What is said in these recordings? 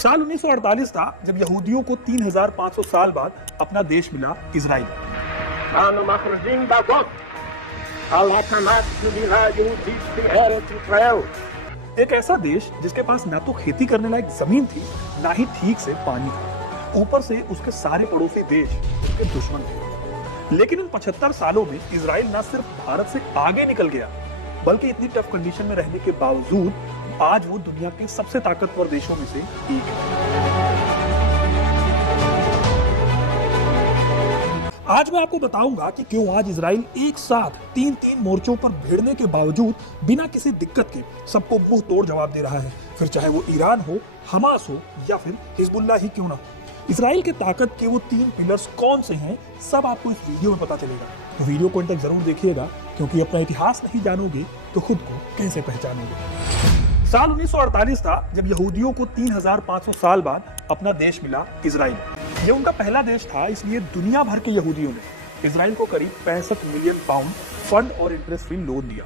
साल 1948 था जब यहूदियों को 3500 साल बाद अपना देश मिला इजराइल। אנו מכריזים בזאת על הקמת מדינה יהודית בארץ ישראל। एक ऐसा देश जिसके पास ना तो खेती करने लायक जमीन थी, ना ही ठीक से पानी था। ऊपर से उसके सारे पड़ोसी देश उसके दुश्मन थे। लेकिन इन 75 सालों में इजराइल ना सिर्फ भारत से आगे निकल गया, बल्कि इतनी टफ कंडीशन में रहने के बावजूद आज वो दुनिया के सबसे ताकतवर देशों में से एक है। आज मैं आपको बताऊंगा कि क्यों आज इजराइल एक साथ तीन मोर्चों पर भिड़ने के बावजूद बिना किसी दिक्कत के सबको मुंह तोड़ जवाब दे रहा है, फिर चाहे वो ईरान हो, हमास हो या फिर हिजबुल्लाह ही क्यों ना हो। इजराइल के ताकत के वो 3 पिलर्स कौन से हैं, सब आपको इस वीडियो में पता चलेगा। तो वीडियो को अंत तक जरूर देखिएगा, क्योंकि अपना इतिहास नहीं जानोगे तो खुद को कैसे पहचानोगे। साल 1948 था जब यहूदियों को 3500 साल बाद अपना देश मिला इजराइल। ये उनका पहला देश था, इसलिए दुनिया भर के यहूदियों ने इजराइल को करीब 65 मिलियन पाउंड फंड और इंटरेस्ट फ्री लोन दिया।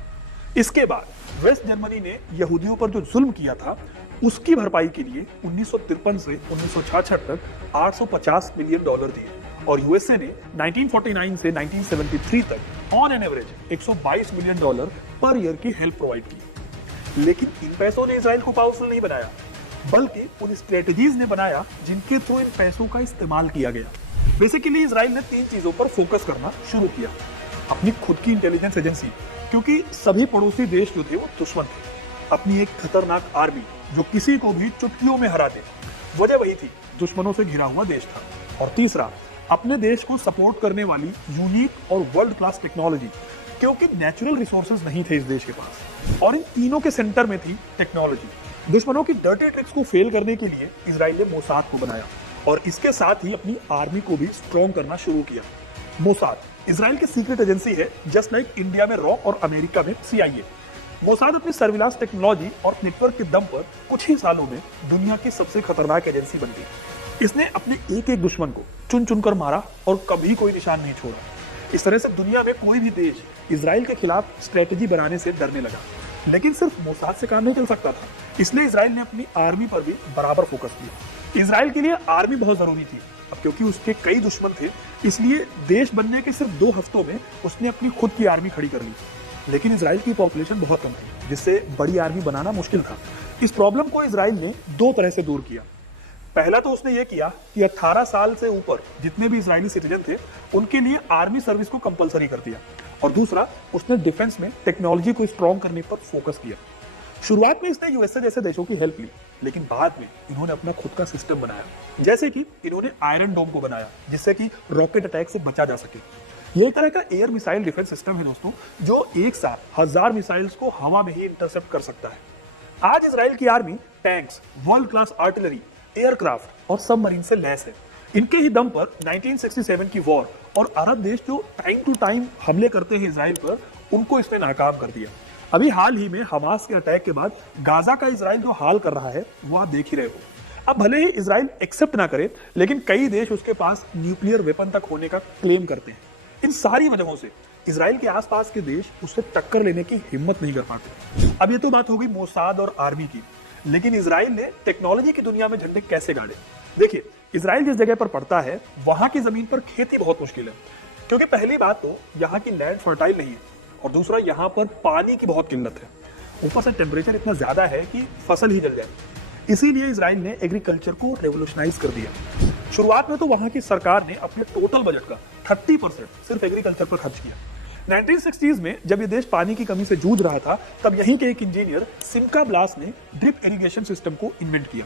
इसके बाद वेस्ट जर्मनी ने यहूदियों पर जो जुल्म किया था, उसकी भरपाई के लिए 1953 से 1966 तक $850 मिलियन दिए, और यूएसए ने 1949 से 1973 तक on an average $122 million per year की हेल्प प्रोवाइड की। लेकिन इन पैसों ने इजराइल को पावरफुल नहीं बनाया, बल्कि उन स्ट्रेटजीज ने बनाया जिनके थ्रू इन पैसों का इस्तेमाल किया गया। बेसिकली इजराइल ने 3 चीजों पर फोकस करना शुरू किया। अपनी खुद की इंटेलिजेंस एजेंसी, क्योंकि सभी पड़ोसी देश जो थे वो दुश्मन थे। अपनी एक खतरनाक आर्मी जो किसी को भी चुटकियों में हरा दे, वजह वही थी, दुश्मनों से घिरा हुआ देश था। और तीसरा, अपने देश को सपोर्ट करने वाली यूनिक और वर्ल्ड क्लास टेक्नोलॉजी, क्योंकि नेचुरल रिसोर्सेज नहीं थे इस देश के पास, और इन तीनों के सेंटर में थी टेक्नोलॉजी। दुश्मनों की डर्टी ट्रिक्स को फेल करने के लिए इजराइल ने मोसाद को बनाया, और इसके साथ ही अपनी आर्मी को भी स्ट्रॉन्ग करना शुरू किया। मोसाद इजराइल की सीक्रेट एजेंसी है, जस्ट लाइक इंडिया में रॉ और अमेरिका में CIA। मोसाद अपनी सर्विलांस टेक्नोलॉजी और नेटवर्क के दम पर कुछ ही सालों में दुनिया की सबसे खतरनाक एजेंसी बन गई। इसने अपने एक दुश्मन को चुन चुनकर मारा और कभी कोई निशान नहीं छोड़ा। इस तरह से दुनिया में कोई भी देश इजराइल के खिलाफ स्ट्रेटेजी बनाने से डरने लगा। लेकिन सिर्फ मोसाद से काम नहीं चल सकता था, इसलिए इजराइल ने अपनी आर्मी पर भी बराबर फोकस किया। इजराइल के लिए आर्मी बहुत जरूरी थी, अब क्योंकि उसके कई दुश्मन थे, इसलिए देश बनने के सिर्फ 2 हफ्तों में उसने अपनी खुद की आर्मी खड़ी कर ली। लेकिन इजराइल की पॉपुलेशन बहुत कम थी, जिससे बड़ी आर्मी बनाना मुश्किल था। इस प्रॉब्लम को इजराइल ने 2 तरह से दूर किया। पहला तो उसने ये किया कि 18 साल से ऊपर जितने भी इजरायली सिटीजन थे, उनके लिए आर्मी सर्विस को कंपलसरी कर दिया। और दूसरा, उसने डिफेंस में टेक्नोलॉजी को स्ट्रॉन्ग करने पर फोकस किया। शुरुआत में इसने यूएसए जैसे देशों की हेल्प ली, लेकिन बाद में इन्होंने अपना खुद का सिस्टम बनाया। जैसे कि इन्होंने आयरन डोम को बनाया, जिससे कि रॉकेट अटैक से बचा जा सके। ये एक तरह का एयर मिसाइल डिफेंस सिस्टम है दोस्तों, जो एक साथ 1000 मिसाइल्स को हवा में ही इंटरसेप्ट कर सकता है। आज इजराइल की army tanks, world class artillery, aircraft और सबमरीन से लैस है। इनके ही दम पर 1967 की वॉर और अरब देश जो टाइम टू टाइम हमले करते हैं इजराइल पर, उनको इसने नाकाम कर दिया। अभी हाल ही में हमास के अटैक के बाद गाजा का इजराइल जो हाल कर रहा है, वो आप देख ही रहे हो। अब भले ही इजराइल एक्सेप्ट ना करे, लेकिन कई देश उसके पास न्यूक्लियर वेपन तक होने का क्लेम करते हैं। इन सारी वजहों से इजराइल के आसपास के देश उससे टक्कर लेने की हिम्मत नहीं कर पाते। अब ये तो बात हो गई मोसाद और आर्मी की, लेकिन इजराइल ने टेक्नोलॉजी की दुनिया में झंडे कैसे गाड़े। देखिए, इजराइल जिस जगह पर पड़ता है, वहां की जमीन पर खेती बहुत मुश्किल है, क्योंकि पहली बात तो यहाँ की लैंड फर्टाइल नहीं है, और दूसरा यहाँ पर पानी की बहुत किल्लत है। ऊपर से टेम्परेचर इतना ज्यादा है कि फसल ही जल जाए। इसीलिए इजराइल ने एग्रीकल्चर को रेवोल्यूशनाइज कर दिया। शुरुआत में तो वहां की सरकार ने अपने टोटल बजट का 30% सिर्फ एग्रीकल्चर पर खर्च किया। 1960s में जब ये देश पानी की कमी से जूझ रहा था, तब यहीं के एक इंजीनियर सिमका ब्लास ने ड्रिप इरिगेशन सिस्टम को इन्वेंट किया।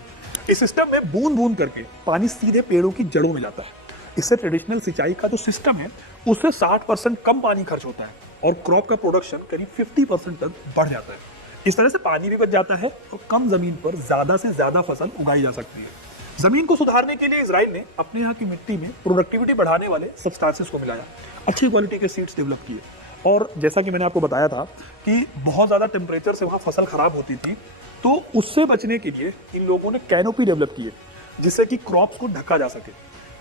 इस सिस्टम में बूंद बूंद करके पानी सीधे पेड़ों की जड़ों में जाता है। इससे ट्रेडिशनल सिंचाई का जो सिस्टम है, उससे 60% कम पानी खर्च होता है, और क्रॉप का प्रोडक्शन करीब 50% तक बढ़ जाता है। इस तरह से पानी भी बच जाता है और कम जमीन पर ज्यादा से ज्यादा फसल उगाई जा सकती है। जमीन को सुधारने के लिए इजराइल ने अपने यहाँ की मिट्टी में प्रोडक्टिविटी बढ़ाने वाले सब्सटेंसेस को मिलाया, अच्छी क्वालिटी के सीड्स डेवलप किए, और जैसा कि मैंने आपको बताया था कि बहुत ज्यादा टेम्परेचर से वहां फसल खराब होती थी, तो उससे बचने के लिए इन लोगों ने कैनोपी डेवलप की है, जिससे कि क्रॉप्स को ढका जा सके।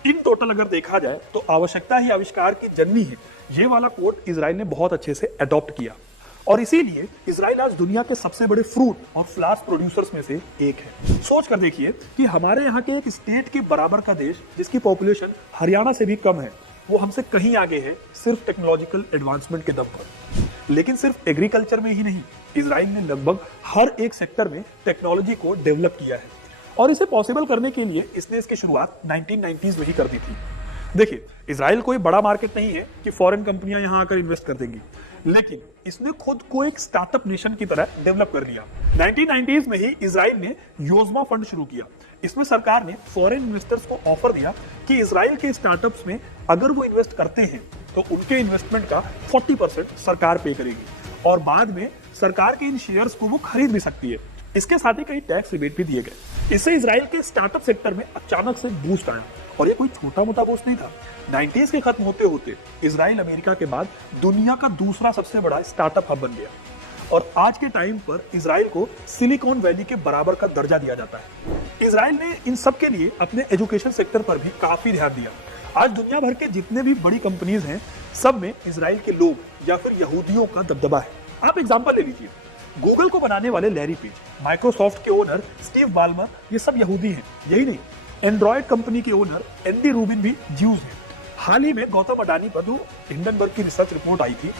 इन टोटल अगर देखा जाए तो आवश्यकता ही आविष्कार की जननी है, ये वाला कोट इजराइल ने बहुत अच्छे से अडॉप्ट किया। और इसीलिए इजराइल आज दुनिया के सबसे बड़े फ्रूट और फ्लावर्स प्रोड्यूसर्स में से एक है। सोच कर देखिए कि हमारे यहाँ के एक स्टेट के बराबर का देश जिसकी पॉपुलेशन हरियाणा से भी कम है, वो हमसे कहीं आगे है सिर्फ टेक्नोलॉजिकल एडवांसमेंट के दम पर। लेकिन सिर्फ एग्रीकल्चर में ही नहीं, इजराइल ने लगभग हर एक सेक्टर में टेक्नोलॉजी को डेवलप किया है और इसे पॉसिबल करने के लिए इसने इसकी शुरुआत 1990s में ही कर दी थी। देखिए, इजराइल कोई बड़ा मार्केट नहीं है कि फॉरेन कंपनियां यहां आकर इन्वेस्ट कर देंगी, लेकिन इसने खुद को एक स्टार्टअप नेशन की तरह डेवलप कर लिया। 1990s में ही इजराइल ने योजना फंड शुरू किया। इसमें सरकार ने फॉरेन इन्वेस्टर्स को ऑफर दिया कि इजराइल के स्टार्टअप्स में अगर वो इन्वेस्ट करते हैं तो उनके इन्वेस्टमेंट का 40% सरकार पे करेगी और बाद में सरकार के इन शेयर्स को वो खरीद भी सकती है। इसके साथ ही कई टैक्स रिबेट भी दिए गए। इससे इजराइल के स्टार्टअप सेक्टर में अचानक से बूस्ट आया और ये कोई छोटा मोटा बूस्ट नहीं था। 90s के खत्म होते होते इजराइल अमेरिका के बाद दुनिया का दूसरा सबसे बड़ा स्टार्टअप हब बन गया और आज के टाइम पर इजराइल को सिलिकॉन वैली के बराबर का दर्जा दिया जाता है। इजराइल ने इन सब के लिए अपने एजुकेशन सेक्टर पर भी काफी ध्यान दिया। आज दुनिया भर के जितने भी बड़ी कंपनीज हैं, सब में इजराइल के लोग या फिर यहूदियों का दबदबा है। आप एग्जांपल ले लीजिए, गूगल को बनाने वाले लैरी पेज, माइक्रोसॉफ्ट के ओनर स्टीव बाल्मर, ये सब यहूदी हैं। यही नहीं, एंड्रॉयड कंपनी के ओनर एंडी रूबिन भी ज्यूज हैं। हाल ही में गौतम अडानी पर जो हिंडनबर्ग की रिसर्च रिपोर्ट आई थी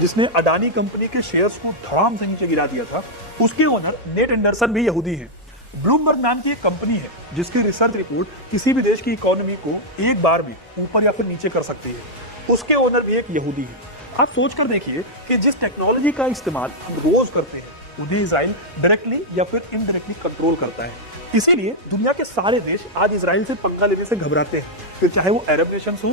जिसने अडानी कंपनी के शेयर्स को धड़ाम से नीचे गिरा दिया था, उसके ओनर नेट एंडरसन भी यहूदी हैं। ब्लूमबर्ग नाम की एक कंपनी है जिसकी रिसर्च रिपोर्ट किसी भी देश की इकोनॉमी को एक बार भी ऊपर या फिर नीचे कर सकती है, उसके ओनर भी एक यहूदी है। आप सोच कर देखिए कि जिस टेक्नोलॉजी का इस्तेमाल हम रोज करते हैं उन्हें इजराइल डायरेक्टली या फिर इनडायरेक्टली कंट्रोल करता है। इसीलिए दुनिया के सारे देश आज इजराइल से पंगा लेने से घबराते हैं, फिर चाहे वो अरब नेशंस हो